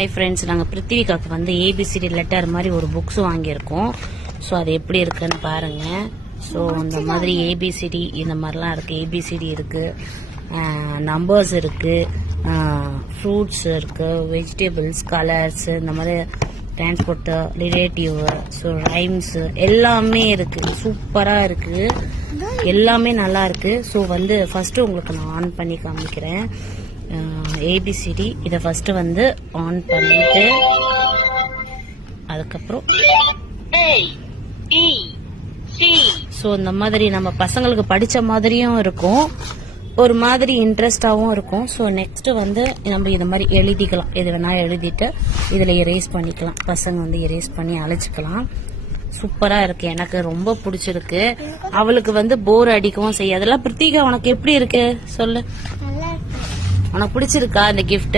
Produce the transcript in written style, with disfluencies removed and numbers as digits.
Hi friends, நாங்கள் பிருத்திவிகாக்கு வந்து ABCD letter மாதிரி ஒரு புக்ஸ் வாங்கியிருக்கோம். ஸோ அது எப்படி இருக்குன்னு பாருங்க. ஸோ இந்த மாதிரி ஏபிசிடி இந்த மாதிரிலாம் இருக்கு. ஏபிசிடி இருக்கு, நம்பர்ஸ் இருக்கு, ஃப்ரூட்ஸ் இருக்கு, வெஜிடபிள்ஸ், கலர்ஸ், இந்த மாதிரி டிரான்ஸ்போர்ட், ரிலேட்டிவ், ஸோ ரைம்ஸ் எல்லாமே இருக்கு. சூப்பராக இருக்கு, எல்லாமே நல்லா இருக்கு. ஸோ வந்து ஃபர்ஸ்ட் உங்களுக்கு நான் ஆன் பண்ணி காமிக்கிறேன். ஏபிசிடி இதை ஃபர்ஸ்ட் வந்து ஆன் பண்ணிட்டு அதுக்கப்புறம் ஸோ இந்த மாதிரி நம்ம பசங்களுக்கு படிச்ச மாதிரியும் இருக்கும், ஒரு மாதிரி இன்ட்ரெஸ்டாகவும் இருக்கும். ஸோ நெக்ஸ்ட் வந்து நம்ம இது மாதிரி எழுதிக்கலாம். எது வேணா எழுதிட்டு இதில் எரேஸ் பண்ணிக்கலாம். பசங்க வந்து எரேஸ் பண்ணி அழைச்சிக்கலாம். சூப்பரா இருக்கு, எனக்கு ரொம்ப பிடிச்சிருக்கு. அவளுக்கு வந்து போர் அடிக்கவும் செய்யாதுல. பிருத்திகா, உனக்கு எப்படி இருக்கு சொல்லு? உனக்கு பிடிச்சிருக்கா இந்த கிஃப்ட்?